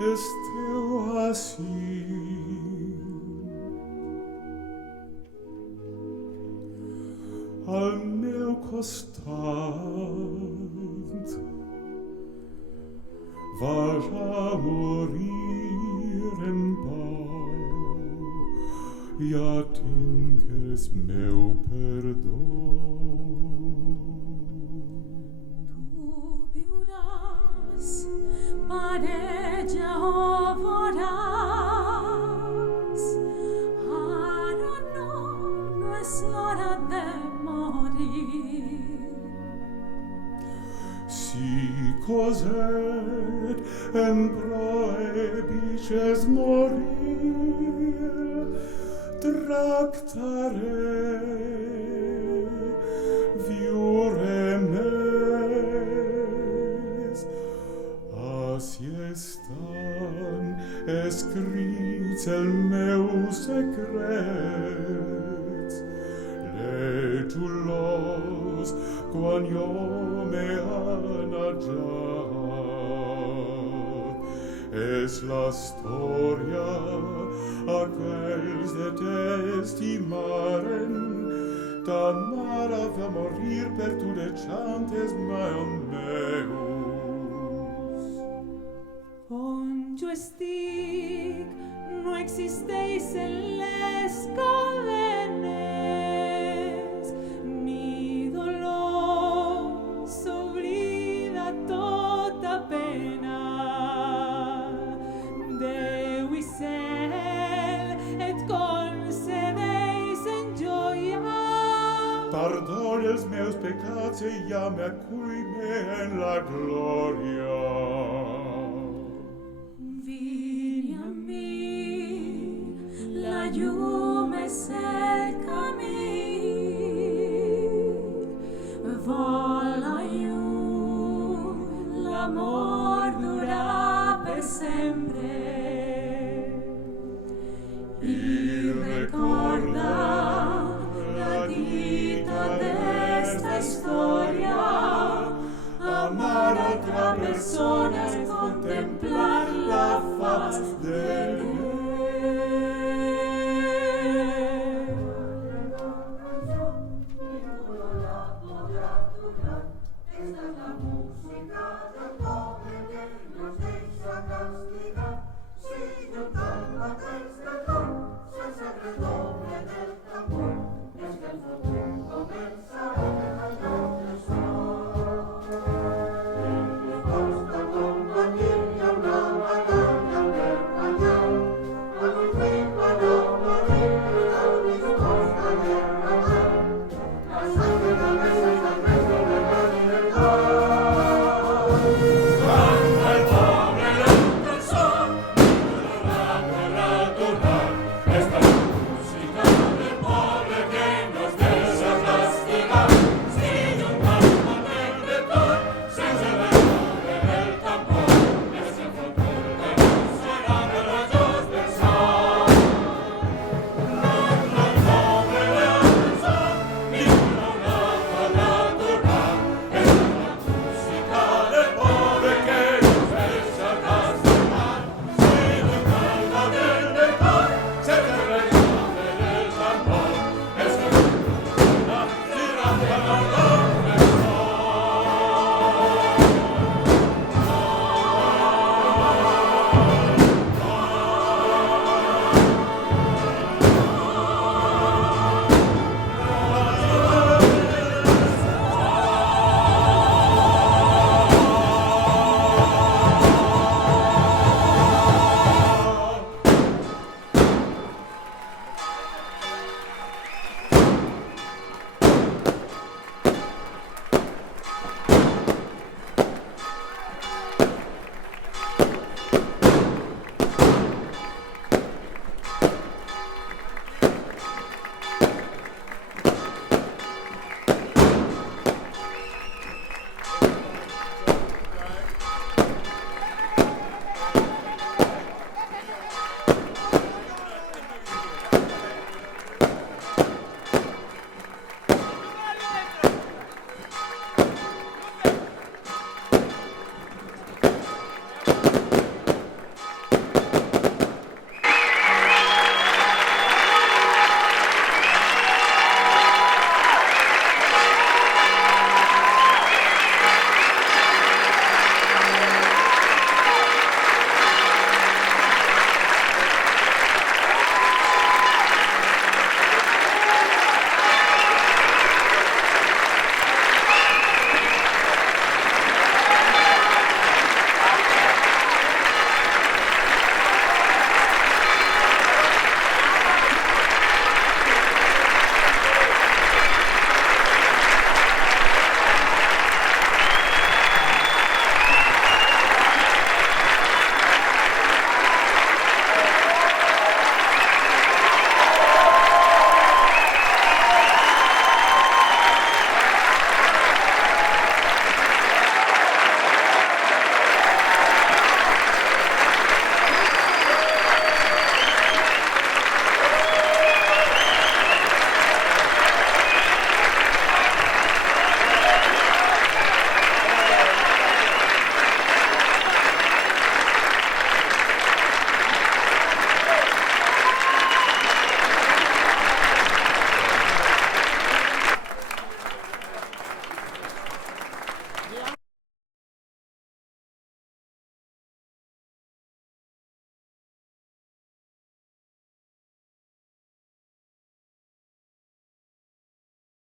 esteu ací. Al meu costat vas a morir en pau i a tingues meu perdó. Tu viuràs, parella o voràs, ara no és l'hora de morir. Si Cosette em prohibices morir, tractaré viure més. Ací estan escrits els meus secrets. Lege-los quan jo m'he anatjat. És la història aquells de t'estimaren. Ta mare va morir per tu de chantes meus. On jo estic no existeix en les cadenes, ni dolor s'oblida tota pena. Déu i cel et concedeixen joia. Pardona els meus pecats i ja m'acull-me en la glòria. Vine a mi, la llum és el camí. Vola lluny, l'amor durà per sempre.